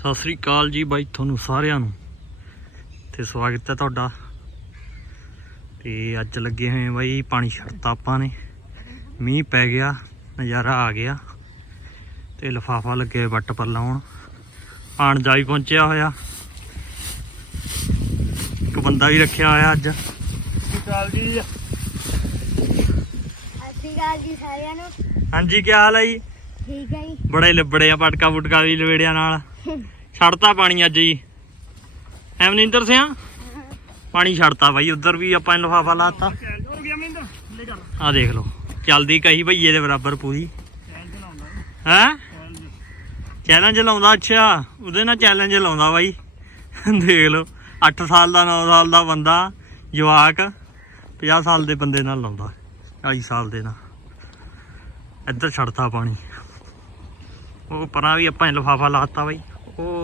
ਸਤਿ ਸ੍ਰੀ ਅਕਾਲ ਜੀ ਬਾਈ ਤੁਹਾਨੂੰ ਸਾਰਿਆਂ ਨੂੰ। ਤੇ ਸਵਾਗਤ ਹੈ ਤੁਹਾਡਾ। ਤੇ ਅੱਜ ਲੱਗੇ ਹੋਏ ਬਾਈ ਪਾਣੀ ਛੱਡਤਾ ਆਪਾਂ ਨੇ। ਮੀਂਹ ਪੈ ਗਿਆ ਨਜ਼ਾਰਾ ਆ ਗਿਆ। ਤੇ ਲਫਾਫਾ ਲੱਗੇ ਵੱਟ ਪਰ ਲਾਉਣ ਆਣ ਜਾਈ ਪਹੁੰਚਿਆ ਹੋਇਆ। ਇੱਕ ਬੰਦਾ ਵੀ ਰੱਖਿਆ ਹੋਇਆ ਅੱਜ। ਕਾਲ ਜੀ ਸਤਿ ਸ਼੍ਰੀ ਅਕਾਲ ਜੀ ਸਾਰਿਆਂ ਨੂੰ। ਹਾਂਜੀ ਕੀ ਹਾਲ ਹੈ ਜੀ? ਠੀਕ ਹੈ ਜੀ। ਬੜੇ ਲਿਬੜੇ ਆ ਪਟਕਾ ਪੁਟਕਾ ਵੀ ਲਵੇੜਿਆ ਨਾਲ। ਛੱਡਤਾ ਪਾਣੀ ਅੱਜ ਜੀ। ਐਮਨਿੰਦਰ ਸਿਆ? ਪਾਣੀ ਛੱਡਤਾ ਬਾਈ, ਉਧਰ ਵੀ ਆਪਾਂ ਨੇ ਲਫਾਫਾ ਲਾਤਾ। ਹੋ ਗਿਆ ਮਿੰਦਰ ਲੈ ਚੱਲ ਆ ਦੇਖ ਲਓ, ਚੱਲਦੀ ਕਹੀ ਭਈਏ ਦੇ ਬਰਾਬਰ ਪੂਰੀ। ਹੈ? ਚੈਲੰਜ ਲਾਉਂਦਾ, ਅੱਛਾ, ਉਹਦੇ ਨਾਲ ਚੈਲੰਜ ਲਾਉਂਦਾ ਬਾਈ। ਦੇਖ ਲਓ 8 ਸਾਲ ਦਾ 9 ਸਾਲ ਦਾ ਬੰਦਾ, ਜਵਾਕ 50 ਸਾਲ ਦੇ ਬੰਦੇ ਨਾਲ ਲਾਉਂਦਾ 40 ਸਾਲ ਦੇ ਨਾਲ। ਇੱਧਰ ਛੱਡਤਾ ਪਾਣੀ। ਉਹ ਪਰਾਂ ਵੀ ਆਪਾਂ ਲਫਾਫਾ ਲਾਤਾ ਬਾਈ।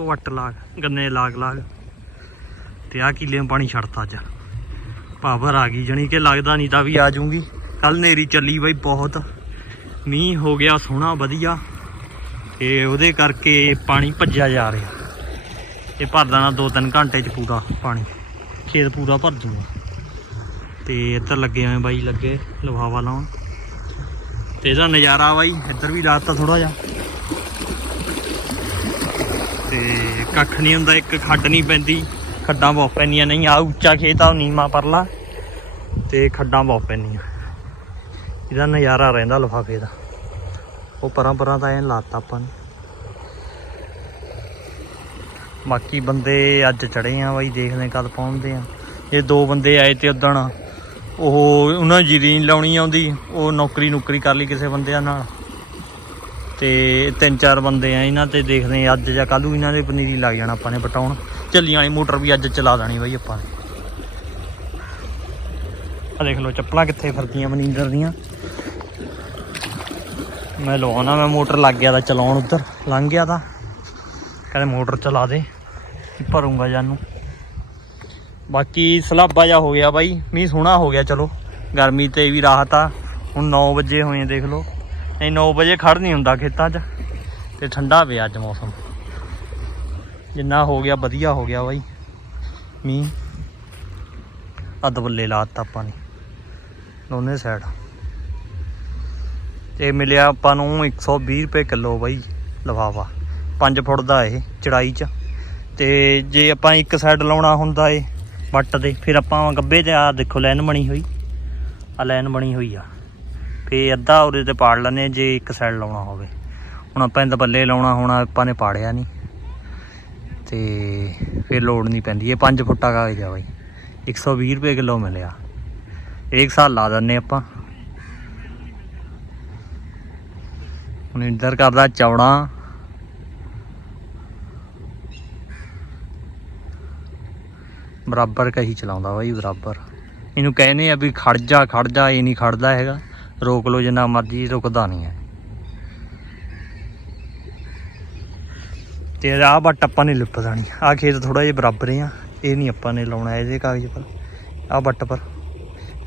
ਵੱਟ ਲਾਗ, ਗੰਨੇ ਲਾਗ ਲਾਗ। ਤੇ ਆ ਕਿੱਲੇ ਪਾਣੀ ਛੱਡਤਾ ਅੱਜ। ਪਾਵਰ ਆ ਗਈ, ਜਣੀ ਕਿ ਲੱਗਦਾ ਨਹੀਂ ਤਾਂ ਵੀ ਆ ਜਾਊਗੀ। ਕੱਲ ਨੇਰੀ ਚੱਲੀ ਬਾਈ ਬਹੁਤ। ਮੀਂਹ ਹੋ ਗਿਆ, ਸੋਹਣਾ, ਵਧੀਆ। ਤੇ ਉਹਦੇ ਕਰਕੇ ਪਾਣੀ ਭੱਜਿਆ ਜਾ ਰਿਹਾ। ਇਹ ਭਰ ਦੇਣਾ 2-3 ਘੰਟੇ ਚ ਪੂਰਾ ਪਾਣੀ। ਖੇਤ ਪੂਰਾ ਭਰ ਜੂਗਾ। ਤੇ ਇੱਧਰ ਲੱਗੇ ਹੋਏ ਬਾਈ, ਲੱਗੇ ਲਫਾਫਾ ਲਾਉਣ। ਤੇ ਇਹਦਾ ਨਜ਼ਾਰਾ ਬਾਈ, ਇੱਧਰ ਵੀ ਲਾਤਾ ਥੋੜਾ ਜਿਹਾ। ਤੇ ਕੱਖ ਨਹੀਂ ਹੁੰਦਾ, ਇੱਕ ਖੱਡ ਨਹੀਂ ਪੈਂਦੀ। ਖੱਡਾਂ ਬਹੁਤ ਪੈਂਦੀਆਂ ਨਹੀਂ ਆ ਉੱਚਾ ਖੇਤ ਆ, ਉਹ ਨੀਮਾ ਪਰਲਾ। ਤੇ ਖੱਡਾਂ ਬਹੁਤ ਪੈਂਦੀਆਂ। ਇਹਦਾ ਨਜ਼ਾਰਾ ਰਹਿੰਦਾ ਲਫਾਫੇ ਦਾ। ਉਹ ਪਰਾਂ ਪਰਾਂ ਤਾਂ ਐਂ ਲਾਤਾ ਆਪਾਂ ਨੇ। ਬਾਕੀ ਬੰਦੇ ਅੱਜ ਚੜੇ ਆ ਬਾਈ ਦੇਖਦੇ ਕਦ ਪਹੁੰਚਦੇ ਆ। ਇਹ ਦੋ ਬੰਦੇ ਆਏ ਤੇ ਉਦਣ ਉਹ, ਉਹਨਾਂ ਜੀਰੀ ਨਹੀਂ ਲਾਉਣੀ ਆਉਂਦੀ, ਉਹ ਨੌਕਰੀ ਨੁਕਰੀ ਕਰ ਲਈ ਕਿਸੇ ਬੰਦਿਆਂ ਨਾਲ। ਤੇ ਤਿੰਨ ਚਾਰ ਬੰਦੇ ਆ ਇਹਨਾਂ ਤੇ ਦੇਖਦੇ ਆ ਅੱਜ ਜਾਂ ਕੱਲ੍ਹ ਨੂੰ ਇਹਨਾਂ ਦੇ ਪਨੀਰੀ ਲੱਗ ਜਾਣਾ ਆਪਾਂ ਨੇ ਪਟਾਉਣ। ਚੱਲੀਆਂ ਵਾਲੀ ਮੋਟਰ ਵੀ ਅੱਜ ਚਲਾ ਦੇਣੀ ਬਾਈ ਆਪਾਂ ਨੇ। ਆ ਦੇਖ ਲਓ ਚੱਪਲਾਂ ਕਿੱਥੇ ਫਿਰਦੀਆਂ ਮਨਿੰਦਰ ਦੀਆਂ। ਮੈਂ ਲਵਾਉਣਾ ਮੈਂ ਮੋਟਰ ਲੱਗ ਗਿਆ ਤਾਂ ਚਲਾਉਣ ਉੱਧਰ, ਲੰਘ ਗਿਆ ਤਾਂ। ਕਹਿੰਦੇ ਮੋਟਰ ਚਲਾ ਦੇ, ਭਰੂੰਗਾ ਜਾਨੂੰ ਬਾਕੀ ਸਲਾਬਾ ਜਾ ਹੋ ਗਿਆ ਬਾਈ, ਮੀਂਹ ਸੋਹਣਾ ਹੋ ਗਿਆ, ਚਲੋ। ਗਰਮੀ ਤੇ ਵੀ ਰਾਹਤ ਆ। ਹੁਣ 9 ਵਜੇ ਹੋਏ ਦੇਖ ਲਓ। ਨਹੀਂ 9 ਵਜੇ ਖੜ ਨਹੀਂ ਹੁੰਦਾ ਖੇਤਾਂ 'ਚ ਤੇ ਠੰਡਾ ਪਿਆ ਅੱਜ ਮੌਸਮ। ਜਿੰਨਾ ਹੋ ਗਿਆ, ਵਧੀਆ ਹੋ ਗਿਆ ਬਾਈ। ਮੀਂਹ। ਅੱਧ ਬੱਲੇ ਲਾਤਾ ਆਪਾਂ ਨੇ, ਦੋਨੇ ਸਾਈਡ ਤੇ ਮਿਲਿਆ ਆਪਾਂ ਨੂੰ 120 ਰੁਪਏ ਕਿਲੋ ਬਾਈ ਲਫਾਫਾ। 5 ਫੁੱਟ ਦਾ ਇਹ, ਚੜਾਈ 'ਚ। ਤੇ ਜੇ ਆਪਾਂ ਇੱਕ ਸਾਈਡ ਲਾਉਣਾ ਹੁੰਦਾ ਏ ਵੱਟ ਦੇ ਫਿਰ ਆਪਾਂ ਗੱਬੇ ਤੇ ਆ ਦੇਖੋ, ਲਾਈਨ ਬਣੀ ਹੋਈ। ਆ ਲਾਈਨ ਬਣੀ ਹੋਈ ਆ। ਫੇ ਅੱਧਾ ਉਹਦੇ ਤੇ ਪਾੜ ਲੈਂਦੇ ਜੇ ਇੱਕ ਸਾਈਡ ਲਾਉਣਾ ਹੋਵੇ। ਹੁਣ ਆਪਾਂ ਇਹਦਾ ਬੱਲੇ ਲਾਉਣਾ, ਹੋਣਾ ਆਪਾਂ ਨੇ ਪਾੜਿਆ ਨਹੀਂ ਤੇ ਫਿਰ ਲੋਡ ਨਹੀਂ ਪੈਂਦੀ, ਇਹ 5 ਫੁੱਟਾ ਕਾਗਜ਼ ਆ ਬਾਈ। 120 ਰੁਪਏ ਕਿਲੋ ਮਿਲਿਆ। ਇੱਕ ਸਾਲ ਲਾ ਦਿੰਨੇ ਆਪਾਂ। ਹੁਣ ਇੰਦਰ ਕਰਦਾ ਚੌੜਾ। ਬਰਾਬਰ ਕਹੀ ਚਲਾਉਂਦਾ ਬਾਈ, ਬਰਾਬਰ। ਇਹਨੂੰ ਕਹਿੰਦੇ ਆ ਵੀ ਖੜ ਜਾ ਖੜ ਜਾ, ਇਹ ਨਹੀਂ ਖੜਦਾ ਹੈਗਾ। ਰੋਕ ਲਓ ਜਿੰਨਾ ਮਰਜ਼ੀ ਰੁਕਦਾ ਨਹੀਂ ਹੈ। ਤੇ ਆਹ ਬੱਟ ਆਪਾਂ ਨੇ ਲਿਪ ਦੇਣੀ ਆਹ ਖੇਤ ਥੋੜਾ ਜਿਹਾ ਬਰਾਬਰ ਆ। ਇਹ ਨਹੀਂ ਆਪਾਂ ਨੇ ਲਾਉਣਾ ਇਹਦੇ ਕਾਗਜ਼ ਪਰ। ਆਹ ਬੱਟ ਪਰ।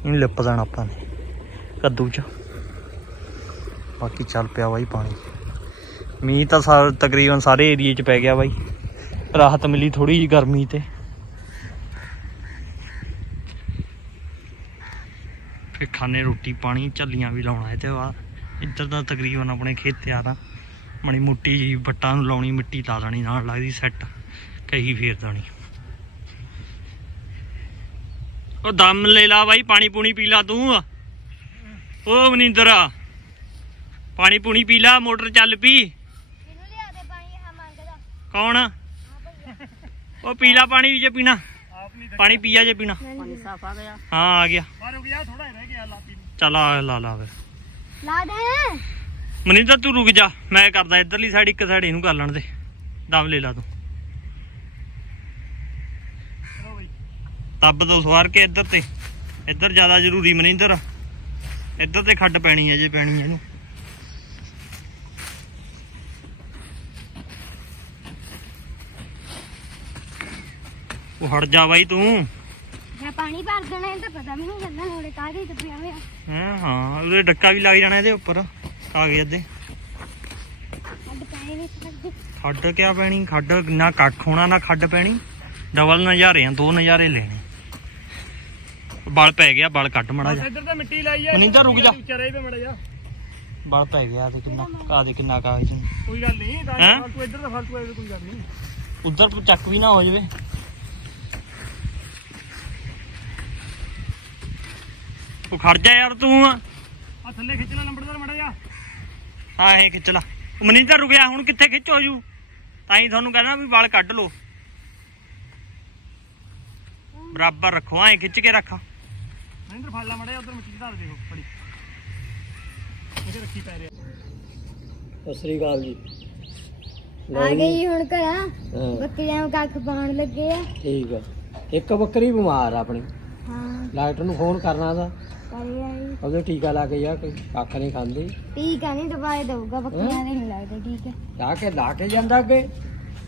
ਇਹਨੂੰ ਲਿਪ ਦੇਣਾ ਆਪਾਂ ਨੇ। ਕੱਦੂ ਚ। ਬਾਕੀ ਚੱਲ ਪਿਆ ਬਾਈ ਪਾਣੀ। ਮੀਂਹ ਤਾਂ ਸਾਰ ਤਕਰੀਬਨ ਸਾਰੇ ਏਰੀਏ 'ਚ ਪੈ ਗਿਆ ਬਾਈ। ਰਾਹਤ ਮਿਲੀ ਥੋੜੀ ਜਿਹੀ ਗਰਮੀ ਤੇ। ਖਾਣੇ ਰੋਟੀ ਪਾਣੀ ਝੱਲੀਆਂ ਵੀ ਲਾਉਣਾ ਤੇ ਬਾਅਦ ਇੱਧਰ ਦਾ ਤਕਰੀਬਨ ਆਪਣੇ ਖੇਤ ਤਿਆਰ ਆ। ਮਣੀ ਮੁੱਟੀ ਵੱਟਾਂ ਨੂੰ ਲਾਉਣੀ ਮਿੱਟੀ ਲਾ ਦੇਣੀ ਨਾਲ ਲੱਗਦੀ ਸੈੱਟ ਕਹੀ ਫੇਰ ਦੇਣੀ। ਉਹ ਦਮ ਲੈ ਲਾ ਬਾਈ ਪਾਣੀ ਪੂਣੀ ਪੀ ਲਾ ਤੂੰ। ਓ ਮਨਿੰਦਰ ਪਾਣੀ ਪੂਣੀ ਪੀ ਲਾ ਮੋਟਰ ਚੱਲ ਪੀ ਕੌਣ? ਉਹ ਪੀ ਲਾ ਪਾਣੀ ਜੇ ਪੀਣਾ। ਪਾਣੀ ਪੀਆ ਜੇ ਪੀਣਾ? ਪਾਣੀ ਸਾਫ਼ ਆ ਗਿਆ। ਹਾਂ ਆ ਗਿਆ। ਬਾਹਰ ਹੋ ਗਿਆ ਥੋੜਾ ਰਹਿ ਗਿਆ ਲਾਪੀ ਨੂੰ। ਚੱਲ ਆ ਲਾ ਲਾ ਫਿਰ। ਲਾ ਦੇ। ਮਨਿੰਦਰ ਤੂੰ ਰੁਕ ਜਾ। ਮੈਂ ਕਰਦਾ ਇਧਰਲੀ ਸਾਈਡ ਇੱਕ ਸਾਈਡ ਇਹਨੂੰ ਕਰ ਲੈਣ ਦੇ। ਦਮ ਲੈ ਲਾ ਤੂੰ। ਤੱਬ ਤੋਂ ਸਵਾਰ ਕੇ ਇੱਧਰ ਤੇ। ਇੱਧਰ ਜ਼ਿਆਦਾ ਜ਼ਰੂਰੀ ਮਨਿੰਦਰ ਇੱਧਰ ਤੇ ਖੱਡ ਪੈਣੀ ਹੈ ਜੇ ਪੈਣੀ ਹੈ ਇਹਨੂੰ। ਉਹ ਹਟ ਜਾ ਬਾਈ ਤੂੰ। ਮੈਂ ਪਾਣੀ ਭਰ ਦੇਣਾ ਇਹ ਤਾਂ ਪਤਾ ਵੀ ਨਹੀਂ ਚੱਲਣਾ ਹੋੜੇ ਕਾਹਦੇ ਤੇ ਪਿਆ ਹੋਇਆ ਹੈਂ ਹਾਂ ਉਹਦੇ ਡੱਕਾ ਵੀ ਲੱਗ ਜਾਣਾ ਇਹਦੇ ਉੱਪਰ ਕਾਗਜ਼ ਦੇ ਅੱਡ ਪੈ ਨਹੀਂ ਸਕਦੇ ਖੱਡ ਕਿਆ ਪੈਣੀ? ਖੱਡ ਨਾ ਕੱਖ ਹੋਣਾ ਨਾ ਖੱਡ ਪੈਣੀ। ਡਬਲ ਨਜ਼ਾਰੇ ਆ ਦੋ ਨਜ਼ਾਰੇ ਲੈਣੇ। ਬਲ ਪੈ ਗਿਆ ਬਲ ਕੱਢ ਮੜਾ ਜਾ ਇੱਧਰ ਤਾਂ ਮਿੱਟੀ ਲਾਈ ਆ ਮਨਿੰਦਰ ਰੁਕ ਜਾ। ਰਹਿ ਪਏ ਮੜਾ ਜਾ ਬਲ ਪੈ ਗਿਆ ਤੇ ਕਿੰਨਾ ਕਾ ਦੇ ਕਿੰਨਾ ਕਾਗਜ਼। ਕੋਈ ਗੱਲ ਨਹੀਂ ਤਾਂ? ਫਾਲਤੂ ਇੱਧਰ ਤਾਂ ਫਾਲਤੂ ਆਏ ਕੋਈ ਗੱਲ ਨਹੀਂ। ਉਧਰ ਚੱਕ ਵੀ ਨਾ ਹੋ ਜਾਵੇ। ਉਹ ਖੜ ਜਾ ਯਾਰ ਤੂੰ। ਆ ਥੱਲੇ ਖਿੱਚ ਲੈ ਨੰਬਰਦਾਰ ਮੜਾ ਜਾ ਹਾਂ ਇਹ ਖਿੱਚ ਲਾ। ਉਹ ਮਨਿੰਦਰ ਰੁਕਿਆ ਹੁਣ ਕਿੱਥੇ ਖਿੱਚ ਹੋ ਜੂ? ਤਾਂ ਹੀ ਤੁਹਾਨੂੰ ਕਹਿੰਦਾ ਵੀ ਵਾਲ ਕੱਢ ਲੋ ਬਰਾਬਰ ਰੱਖੋ ਐ ਖਿੱਚ ਕੇ ਰੱਖ। ਮਹਿੰਦਰ ਫੜ ਲਾ ਮੜਾ ਉਧਰ ਮਿੱਟੀ ਧਾਰ ਦੇਖੋ ਫੜੀ। ਇਹਦੇ ਰੱਖੀ ਪੈ ਰਿਹਾ। ਸਤਿ ਸ੍ਰੀ ਅਕਾਲ ਜੀ। ਆ ਗਈ ਹੁਣ ਘਰਾਂ। ਬੱਕਰੀਆਂ ਨੂੰ ਕੱਖ ਪਾਉਣ ਲੱਗੇ ਆ। ਠੀਕ ਆ। ਇੱਕ ਬੱਕਰੀ ਬਿਮਾਰ ਆ ਆਪਣੀ। ਹਾਂ। ਡਾਕਟਰ ਨੂੰ ਫੋਨ ਕਰਨਾ ਦਾ ਕਰੀ ਆਈ ਉਹਦੇ ਟੀਕਾ ਲਾ ਕੇ ਜਾ ਕੋਈ ਕੱਖ ਨਹੀਂ ਖਾਂਦੀ। ਠੀਕ ਆ ਨਹੀਂ ਦਵਾਈ ਦਊਗਾ ਬੱਕਰੀਆਂ ਦੇ ਨਹੀਂ ਲੱਗਦੇ ਠੀਕ ਹੈ ਲਾ ਕੇ ਲਾ ਕੇ ਜਾਂਦਾ ਅੱਗੇ?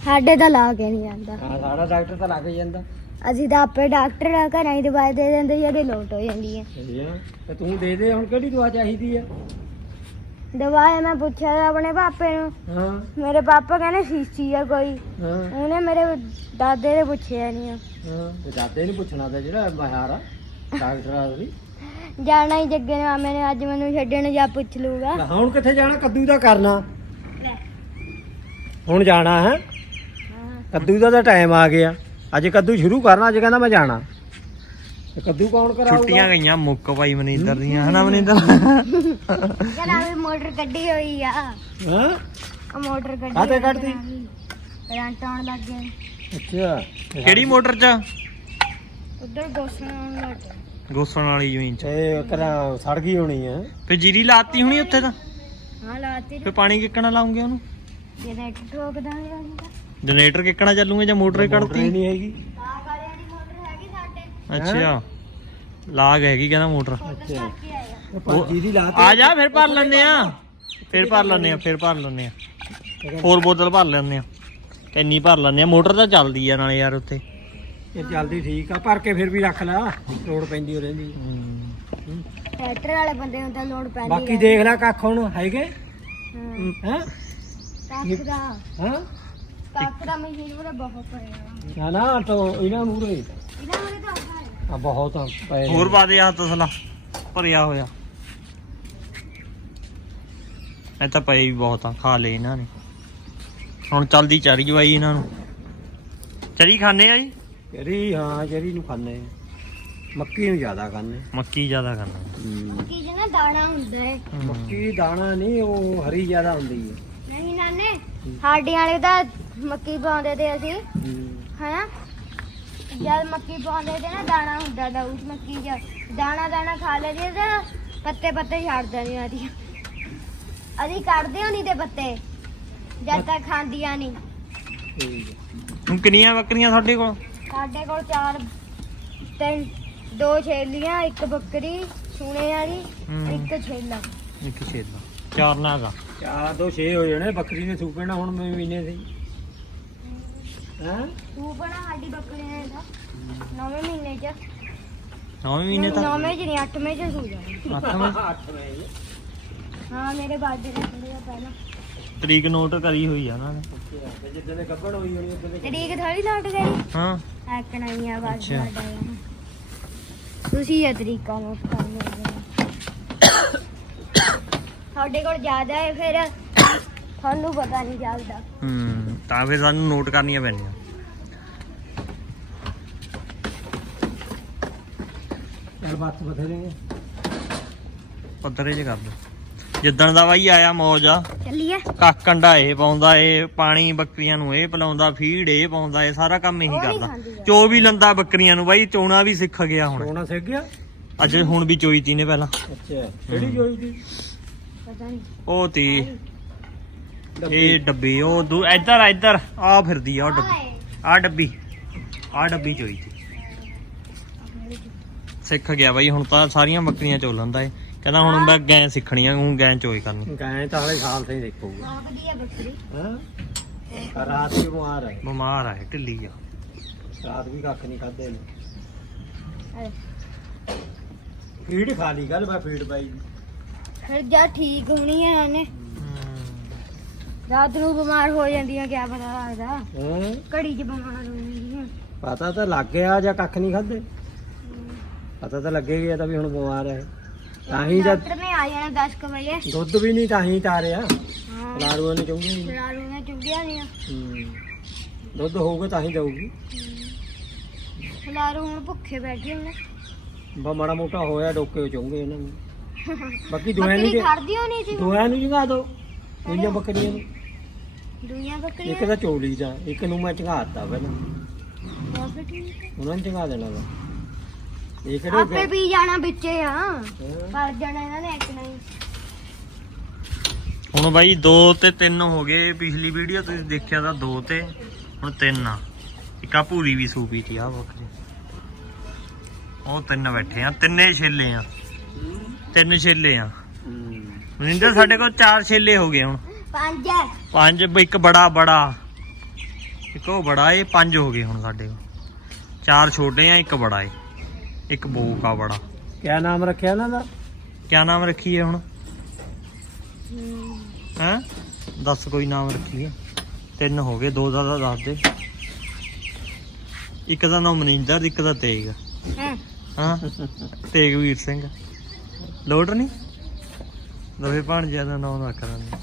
ਸਾਡੇ ਤਾਂ ਲਾ ਕੇ ਨਹੀਂ ਜਾਂਦਾ। ਹਾਂ ਸਾਡਾ ਡਾਕਟਰ ਤਾਂ ਲਾ ਕੇ ਜਾਂਦਾ। ਅਸੀਂ ਤਾਂ ਆਪੇ ਡਾਕਟਰ ਆ ਘਰਾਂ ਹੀ ਦਵਾਈ ਦੇ ਦਿੰਦੇ ਜਿਹੜੇ ਲੋਟ ਹੋ ਜਾਂਦੀ ਹੈ ਸਹੀ ਆ। ਤੇ ਤੂੰ ਦੇ ਦੇ ਹੁਣ ਕਿਹੜੀ ਦਵਾ ਚਾਹੀਦੀ ਆ? ਦਵਾਈ ਮੈਂ ਪੁੱਛਿਆ ਆਪਣੇ ਪਾਪੇ ਨੂੰ। ਹਾਂ। ਮੇਰੇ ਪਾਪਾ ਕਹਿੰਦੇ ਸੀਸੀ ਆ ਕੋਈ। ਹਾਂ। ਉਹਨੇ ਮੇਰੇ ਦਾਦੇ ਨੇ ਪੁੱਛਿਆ ਨਹੀਂ ਆ। ਹਾਂ ਤੇ ਦਾਦੇ ਨੂੰ ਪੁੱਛਣਾ ਤਾਂ ਜਿਹੜਾ ਮਾਹਿਰ ਆ ਡਾਕਟਰ ਆ ਉਹਦੀ। ਜਾਣਾ ਹੀ ਜੱਗੇ ਨੇ ਮਾਮੇ ਨੇ ਅੱਜ ਮੈਨੂੰ ਛੱਡਣ ਜਾ ਪੁੱਛ ਲੂਗਾ ਲੈ ਹੁਣ ਕਿੱਥੇ ਜਾਣਾ? ਕੱਦੂ ਦਾ ਕਰਨਾ। ਹੁਣ ਜਾਣਾ ਹੈ? ਕੱਦੂ ਦਾ ਤਾਂ ਟਾਈਮ ਆ ਗਿਆ। ਅੱਜ ਕੱਦੂ ਸ਼ੁਰੂ ਕਰਨਾ ਅੱਜ ਕਹਿੰਦਾ ਮੈਂ ਜਾਣਾ। ਤੇ ਕੱਦੂ ਕੌਣ ਕਰਾਊਗਾ? ਛੁੱਟੀਆਂ ਗਈਆਂ ਮੁੱਕ ਭਾਈ ਮਨਿੰਦਰ ਦੀਆਂ ਹਨਾ ਮਨਿੰਦਰ? ਕਹਿੰਦਾ ਵੀ ਮੋਟਰ ਕੱਢੀ ਹੋਈ ਆ। ਹਾਂ? ਆ ਮੋਟਰ ਕੱਢੀ ਕਾਹਤੇ ਕੱਢਦੀ? ਕਰੰਟ ਆਉਣ ਲੱਗ ਗਿਆ ਅੱਛਾ। ਕਿਹੜੀ ਮੋਟਰ ਚ? ਉਧਰ ਦੋਸਤਾਂ ਆਉਣ ਲੱਗ ਗਿਆ ਗੋਸਣ ਵਾਲੀ ਜ਼ਮੀਨ ਚ। ਇਹ ਕਰਾ ਸੜ ਗਈ ਹੋਣੀ ਆ। ਫੇ ਜੀਰੀ ਲਾਤੀ ਹੋਣੀ ਉੱਥੇ ਤਾਂ? ਹਾਂ ਲਾਤੀ। ਫੇ ਪਾਣੀ ਕਿੱਕਣਾ ਲਾਉਂਗੇ ਉਹਨੂੰ? ਠੋਕ ਦਾਂਗੇ ਜਨਰੇਟਰ ਕਿੱਕਣਾ ਚੱਲੂਗੇ ਜਾਂ ਮੋਟਰ ਹੀ ਮੋਟਰ ਕੱਢਤੀ? ਨਹੀਂ ਹੈਗੀ। ਆਹ ਵਾਲਿਆਂ ਦੀ ਮੋਟਰ ਹੈਗੀ ਸਾਡੇ। ਅੱਛਾ। ਲਾਗ ਹੈਗੀ ਕਹਿੰਦਾ ਮੋਟਰ। ਅੱਛਾ। ਕੀ ਆਇਆ ਇਹ ਪੰਜੀ ਦੀ ਲਾ ਆ ਜਾ ਫਿਰ ਭਰ ਲੈਨੇ ਆ। ਫਿਰ ਭਰ ਲੈਨੇ ਆ ਫਿਰ ਭਰ ਲੈਨੇ ਆ। ਹੋਰ ਬੋਤਲ ਭਰ ਲੈਨੇ ਆ। ਇੰਨੀ ਭਰ ਲੈਨੇ ਆ ਮੋਟਰ ਤਾਂ ਚੱਲਦੀ ਆ ਨਾਲੇ ਯਾਰ ਉੱਥੇ। ਇਹ ਚੱਲਦੀ ਠੀਕ ਆ ਭਰ ਕੇ ਫਿਰ ਵੀ ਰੱਖ ਲਾ ਲੋੜ ਪੈਂਦੀ ਹੋ ਰਹਿੰਦੀ ਟਰੈਕਟਰ ਵਾਲੇ ਬੰਦੇ ਨੂੰ ਤਾਂ ਲੋਡ ਪੈਂਦੀ ਬਾਕੀ ਦੇਖ ਲੈ ਕੱਖ ਹੁਣ ਹੈਗੇ? ਹਾਂ। ਹੈ? ਕੱਖ ਦਾ। ਹਾਂ? ਕੱਖ ਦਾ ਮਸ਼ੀਨ ਉਹਦਾ ਬਹੁਤ ਪਏਗਾ ਨਾ ਨਾ ਤੋ ਇਹਨਾਂ ਮੂਰੇ ਇਹਨਾਂ ਵਾਲੇ ਤਾਂ ਔਖਾ ਹੈ। ਆ ਬਹੁਤ ਆ ਪਏ ਨੇ। ਹੋਰ ਪਾ ਦੇ ਆ ਤਸਲਾ ਭਰਿਆ ਹੋਇਆ। ਇਹ ਤਾਂ ਪਏ ਵੀ ਬਹੁਤ ਆ ਖਾ ਲਏ ਇਹਨਾਂ ਨੇ। ਹੁਣ ਚੱਲਦੀ ਚਰੀ ਜਵਾਈ ਇਹਨਾਂ ਨੂੰ। ਚਰੀ ਖਾਣੇ ਆ ਜੀ? ਜਿਹੜੀ ਹਾਂ ਜਿਹੜੀ ਨੂੰ ਖਾਂਦੇ ਆ। ਮੱਕੀ ਨੂੰ ਜ਼ਿਆਦਾ ਖਾਂਦੇ ਮੱਕੀ ਜ਼ਿਆਦਾ ਖਾਣਾ ਕੀ ਜਿਹਨਾਂ ਦਾਣਾ ਹੁੰਦਾ ਹੈ। ਮੱਕੀ ਦਾਣਾ ਨਹੀਂ ਉਹ ਹਰੀ ਜ਼ਿਆਦਾ ਹੁੰਦੀ ਹੈ। ਨਹੀਂ ਨਾਨੇ ਸਾਡੀਆਂ ਵਾਲੇ ਤਾਂ ਮੱਕੀ ਪਾਉਂਦੇ ਤੇ ਅਸੀਂ ਹਨਾ? ਜਦ ਮੱਕੀ ਪਾਉਂਦੇ ਤੇ ਨਾ ਦਾਣਾ ਹੁੰਦਾ ਦਾ ਉਸ ਮੱਕੀ ਚ ਦਾਣਾ ਦਾਣਾ ਖਾ ਲੈਦੇ ਤਾਂ ਪੱਤੇ ਪੱਤੇ ਛੱਡ ਦੇਣੀ ਆਦੀ ਅਸੀਂ। ਕੱਢਦੇ ਨਹੀਂ ਤੇ ਪੱਤੇ ਜਦ ਤੱਕ ਖਾਂਦੀਆਂ ਨਹੀਂ। ਠੀਕ ਹੈ। ਹੁਣ ਕਿੰਨੀਆਂ ਬੱਕਰੀਆਂ ਤੁਹਾਡੇ ਕੋਲ? ਸਾਡੇ ਕੋਲ ਚਾਰ ਤਿੰਨ ਦੋ ਛੇਲੀਆਂ ਇੱਕ ਬੱਕਰੀ ਸੂਣੇ ਵਾਲੀ ਹਮ। ਇੱਕ ਛੇਲਾ। ਇੱਕ ਛੇਲਾ। ਚਾਰ ਨਾਗਾ ਚਾਰ ਦੋ ਛੇ ਹੋ ਜਾਣੇ ਬੱਕਰੀ ਨੇ ਸੂਪਣਾ ਹੁਣ ਮਹੀਨੇ ਸੀ ਹਾਂ? ਤੂੰ ਬਣਾ ਸਾਡੀ ਬੱਕਰੀ ਨੇ ਦਾ ਨੌਵੇਂ ਮਹੀਨੇ ਚ। ਨੌਵੇਂ ਮਹੀਨੇ ਤੱਕ? ਨੌਵੇਂ ਚ ਨਹੀਂ ਅੱਠਵੇਂ ਚ ਸੂ ਜਾਣੀ ਅੱਠਵੇਂ? ਅੱਠ ਵਜੇ ਹਾਂ ਮੇਰੇ ਬਾਜੇ ਨੇ ਥੋੜ੍ਹਾ ਪਹਿਲਾਂ। ਤਰੀਕ ਨੋਟ ਕਰੀ ਹੋਈ ਆ ਉਹਨਾਂ ਨੇ। ਤੇ ਜਿੱਦਾਂ ਦੇ ਕੱਪੜ ਹੋਈ ਹੋਣੀ ਉਦੋਂ ਦੇ ਤਰੀਕ ਥੋੜੀ ਲੋਟ ਗਈ ਹਾਂ। ਐਕਣਾ ਹੀ ਆ ਬਸ ਅੱਛਾ। ਸਾਡਾ ਯਾਰ। ਤੁਸੀਂ ਇਹ ਤਰੀਕਾ ਨੋਟ ਕਰ ਲਿਆ ਤੁਹਾਡੇ ਕੋਲ ਜ਼ਿਆਦਾ ਹੈ ਫਿਰ ਤੁਹਾਨੂੰ ਪਤਾ ਨਹੀਂ ਚੱਲਦਾ। ਹੂੰ ਤਾਂ ਫਿਰ ਸਾਨੂੰ ਨੋਟ ਕਰਨੀਆਂ ਪੈਣੀਆਂ। ਚੱਲ ਬੱਸ ਬਥੇਰੇ ਨੇ। ਪੱਧਰੇ ਚ ਕਰ ਦੋ। ਜਿੱਦਣ ਦਾ ਬਾਈ ਆਇਆ ਮੌਜ ਆ। ਚੱਲੀਏ। ਕੱਖ ਕੰਡਾ ਇਹ ਪਾਉਂਦਾ ਏ ਪਾਣੀ ਬੱਕਰੀਆਂ ਨੂੰ ਇਹ ਪਿਲਾਉਂਦਾ ਫੀਡ ਇਹ ਪਾਉਂਦਾ ਏ ਸਾਰਾ ਕੰਮ ਇਹੀ ਕਰਦਾ। ਚੋ ਵੀ ਲੰਦਾ ਬੱਕਰੀਆਂ ਨੂੰ ਬਾਈ ਚੋਣਾ ਵੀ ਸਿੱਖ ਗਿਆ ਹੁਣ। ਸੋਨਾ ਸਿੱਖ ਗਿਆ? ਅੱਜ ਹੁਣ ਵੀ ਚੋਈ ਤੀ ਨੇ ਪਹਿਲਾਂ। ਅੱਛਾ ਕਿਹੜੀ ਜੋਈ ਦੀ ਪਤਾ ਨਹੀਂ ਉਹ ਤੀ। ਇਹ ਡੱਬੀ ਉਹ ਦੂ ਇੱਧਰ ਇੱਧਰ। ਆ ਫਿਰਦੀ ਆ ਉਹ ਡੱਬੀ। ਆ ਡੱਬੀ। ਆ ਡੱਬੀ ਚੋਈ ਤੀ। ਸਿੱਖ ਗਿਆ ਬਾਈ ਹੁਣ ਤਾਂ ਸਾਰੀਆਂ ਬੱਕਰੀਆਂ ਚੋ ਲੈਂਦਾ ਏ। ਕਹਿੰਦਾ ਹੁਣ ਮੈਂ ਗੈਂ ਸਿੱਖਣੀਆਂ ਹੁਣ ਗੈਂ ਚੋਈ ਕਰਨੀ ਗਾਂ ਤਾਂ ਹਲੇ ਸਾਲ ਹੀ ਦੇਖੂਗਾ। ਬਹੁਤ ਵਧੀਆ ਬੱਕਰੀ। ਹਾਂ? ਰਾਤ ਵੀ ਬਿਮਾਰ ਹੈ। ਬਿਮਾਰ ਆ ਇਹ, ਢਿੱਲੀ ਆ। ਰਾਤ ਵੀ ਕੱਖ ਨਹੀਂ ਖਾਦੇ ਨੇ ਹਾਏ। ਫੀਡ ਖਾ ਲਈ ਕੱਲ ਮੈਂ ਫੀਡ ਪਾਈ। ਫਿਰ ਜਾ ਠੀਕ ਹੋਣੀ ਹੈ ਉਹਨੇ। ਰਾਤ ਨੂੰ ਬਿਮਾਰ ਹੋ ਜਾਂਦੀਆਂ ਕਿਆ ਪਤਾ ਲੱਗਦਾ। ਹਾਂ? ਘੜੀ 'ਚ ਬਿਮਾਰ ਹੋ ਜਾਂਦੀਆਂ। ਪਤਾ ਤਾਂ ਲੱਗ ਗਿਆ ਜਾਂ ਕੱਖ ਨਹੀਂ ਖਾਦੇ ਪਤਾ ਤਾਂ ਲੱਗੇ ਗਿਆ ਤਾਂ ਵੀ ਹੁਣ ਬਿਮਾਰ ਹੈ। ਤਾਂ ਹੀ ਜਦ ਡਾਕਟਰ ਨੇ ਆ ਜਾਣਾ 10 ਕੁ ਵਜੇ। ਦੁੱਧ ਵੀ ਨਹੀਂ ਤਾਂ ਹੀ ਤਾਰਿਆ। ਹਾਂ। ਲਾੜੂਆਂ ਨੇ ਨਹੀਂ। ਰਾਰੂ ਨੇ ਚੁੱਗਿਆ ਨਹੀਂ। ਦੁੱਧ ਹੋਊਗਾ ਤਾਂ ਹੀ। ਜਾਊਗੀ ਲਾਰੂ ਹੁਣ ਭੁੱਖੇ ਬੈਠੇ ਹੁੰਦੇ ਬਾ ਮਾੜਾ ਮੋਟਾ ਹੋਇਆ ਡੋਕੇ ਚਾਹੁੰਗੇ ਇਹਨਾਂ ਨੂੰ। ਬਾਕੀ ਦੋਹਾਂ ਨੂੰ ਬੱਕਰੀ ਖੜਦੀ ਹੋਣੀ ਸੀ। ਦੋਹਾਂ ਨੂੰ ਜਗਾ ਦੋ। ਦੂਜੀਆਂ ਬੱਕਰੀਆਂ ਨੂੰ। ਇੱਕ ਬੱਕਰੀਆਂ ਤਾਂ ਚੋਲੀ ਦਾ ਇੱਕ ਨੂੰ ਮੈਂ ਚੰਗਾਤਾ ਪਹਿਲਾਂ। ਬਹੁਤ ਠੀਕ ਹੈ। ਉਹਨਾਂ ਨੂੰ ਚੰਗਾ ਦੇਣਾ ਵਾ। ਇਹ ਆਪੇ ਪੀ ਜਾਣਾ ਵਿੱਚੇ ਆ। ਪੜ ਜਾਣਾ ਇਹਨਾਂ ਨੇ ਇੱਕ ਨਹੀਂ ਹੁਣ ਬਾਈ 2 ਤੇ 3 ਹੋ ਗਏ। ਪਿਛਲੀ ਵੀਡੀਓ ਤੁਸੀਂ ਦੇਖਿਆ ਤਾਂ 2 ਤੇ ਹੁਣ 3 ਆ। ਇੱਕ ਆ ਪੂਰੀ ਵੀ ਸੂਪੀ ਤੀ ਆ ਬੱਕਰੀ ਉਹ ਤਿੰਨ ਬੈਠੇ ਆ ਤਿੰਨੇ ਛੇਲੇ ਆ। ਤਿੰਨ ਛੇਲੇ ਆ। ਮਨਿੰਦਰ ਸਾਡੇ ਕੋਲ ਚਾਰ ਛੇਲੇ ਹੋ ਗਏ ਹੁਣ। ਪੰਜ। ਪੰਜ ਇੱਕ ਬੜਾ ਬੜਾ। ਇੱਕ ਉਹ ਬੜਾ ਏ ਪੰਜ ਹੋ ਗਏ ਹੁਣ ਸਾਡੇ ਕੋਲ। ਚਾਰ ਛੋਟੇ ਆ ਇੱਕ ਬੜਾ ਏ। ਇੱਕ ਬੋਕ ਆ ਬੜਾ। ਕਿਆ ਨਾਮ ਰੱਖਿਆ ਇਹਨਾਂ ਦਾ? ਕਿਆ ਨਾਮ ਰੱਖੀਏ ਹੁਣ? ਹੈਂ? ਦੱਸ ਕੋਈ ਨਾਮ ਰੱਖੀਏ। ਤਿੰਨ ਹੋ ਗਏ ਦੋ ਦਾ ਦੱਸ ਦੇ। ਇੱਕ ਦਾ ਨਾਮ ਮਨਿੰਦਰ ਇੱਕ ਦਾ ਤੇਗ। ਹਾਂ ਹਾਂ? ਤੇਗਵੀਰ ਸਿੰਘ। ਲੋਟ ਨਹੀਂ? ਦੋਵੇਂ ਭਾਣਜਿਆਂ ਦਾ ਨਾਮ ਰੱਖ ਦਾਂਗੇ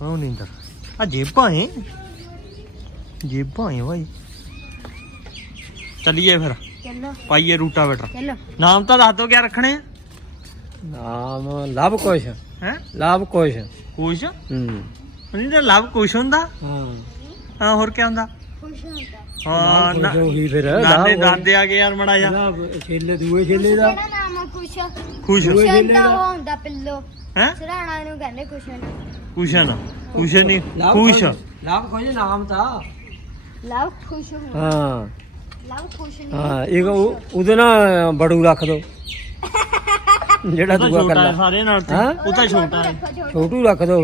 ਉਹ ਮਨਿੰਦਰ। ਆ ਜੇਬਾਂ ਏ ਜੇਬਾਂ ਏ ਭਾਈ ਚੱਲੀਏ ਫਿਰ। ਚਲੋ। ਪਾਈਏ ਰੂਟਾ ਬੈਟਰ ਚਲੋ। ਨਾਮ ਤਾਂ ਦੱਸ ਦੋ ਕਿਆ ਰੱਖਣੇ ਨਾਮ ਲਵ ਕੁਸ਼। ਹੈ? ਲਵ ਕੁਸ਼। ਕੁਸ਼? ਹੂੰ। ਨਹੀਂ ਤਾਂ ਲਵ ਕੁਸ਼ ਹੁੰਦਾ। ਹਾਂ। ਹਾਂ ਹੋਰ ਕੀ ਹੁੰਦਾ? ਖੁਸ਼ ਹੁੰਦਾ। ਹਾਂ ਨਾ- ਉਹੀ ਫਿਰ। ਨਾਨੇ ਲਵ ਦਾਦੇ ਆ ਗਏ ਯਾਰ ਮੜਾ ਜਾ ਲਵ ਛੇਲੇ ਦੂਏ ਛੇਲੇ ਦਾ। ਜਿਹੜਾ ਨਾਮ ਆ ਖੁਸ਼ ਦੂਏ ਦਾ ਉਹ ਹੁੰਦਾ ਪਿੱਲੋ। ਹੈ? ਸਰਾਣਾ ਨੂੰ ਕਹਿੰਦੇ ਖੁਸ਼ਨ ਕੁਸ਼ਨ। ਕੁਸ਼ਨ ਨਹੀਂ ਲਵ ਖੁਸ਼ ਲਵ ਕੁਸ਼ ਨਾਮ ਤਾਂ। ਲਵ ਖੁਸ਼ ਹੁੰਦਾ। ਹਾਂ। ਲਵ ਖੁਸ਼ ਨਹੀਂ ਹਾਂ ਇੱਕ ਉਹ- ਉਹਦੇ ਨਾਲ ਬੜੂ ਰੱਖ ਦੋ। ਜਿਹੜਾ ਤਾਂ ਦੂਆ ਛੋਟਾ ਹੈ ਕਰਦਾ ਸਾਰੇ ਨਾਲ ਤੇ। ਹੈਂ? ਉਹ ਤਾਂ ਛੋਟਾ ਹੈ। ਰੱਖੋ ਛੋਟੂ। ਛੋਟੂ ਰੱਖ ਦੋ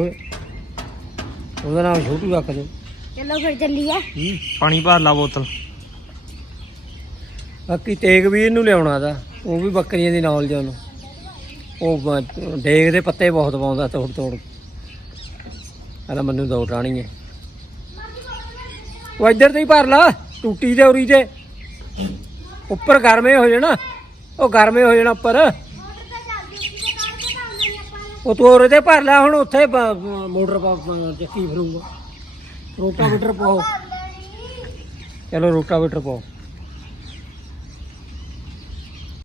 ਉਹਦਾ ਨਾਮ ਛੋਟੂ ਰੱਖ ਦੋ। ਚਲੋ ਫਿਰ ਚੱਲੀਏ ਹੂੰ। ਪਾਣੀ ਭਰ ਲਾ ਬੋਤਲ। ਬਾਕੀ ਤੇਗ ਵੀ ਇਹਨੂੰ ਲਿਆਉਣਾ ਦਾ। ਉਹ ਵੀ ਬੱਕਰੀਆਂ ਦੀ ਨੌਲੇਜ ਉਹਨੂੰ ਉਹ ਬ- ਡੇਗ ਦੇ ਪੱਤੇ ਬਹੁਤ ਪਾਉਂਦਾ ਤੋੜ ਤੋੜ ਕਹਿੰਦਾ ਮੈਨੂੰ ਦੋ ਟਾਣੀ ਹੈ ਉਹ ਇੱਧਰ ਤੇ ਹੀ ਭਰ ਲਾ। ਟੂਟੀ ਦੇ ਉਰੀ ਤੇ। ਉੱਪਰ ਗਰਮੇ ਹੋ ਜਾਣਾ, ਉਹ ਗਰਮੇ ਹੋ ਜਾਣਾ ਉੱਪਰ। ਉਹ ਤੂੰ ਉਰੇ ਤੇ ਭਰ ਲੈ, ਹੁਣ ਉੱਥੇ ਮੋਟਰ ਪੰਪ ਚੱਕੀ ਫਿਰੂਗਾ। ਰੋਟਾਵੇਟਰ ਪਾਓ। ਚਲੋ ਰੋਟਾਵੇਟਰ ਪਾਓ।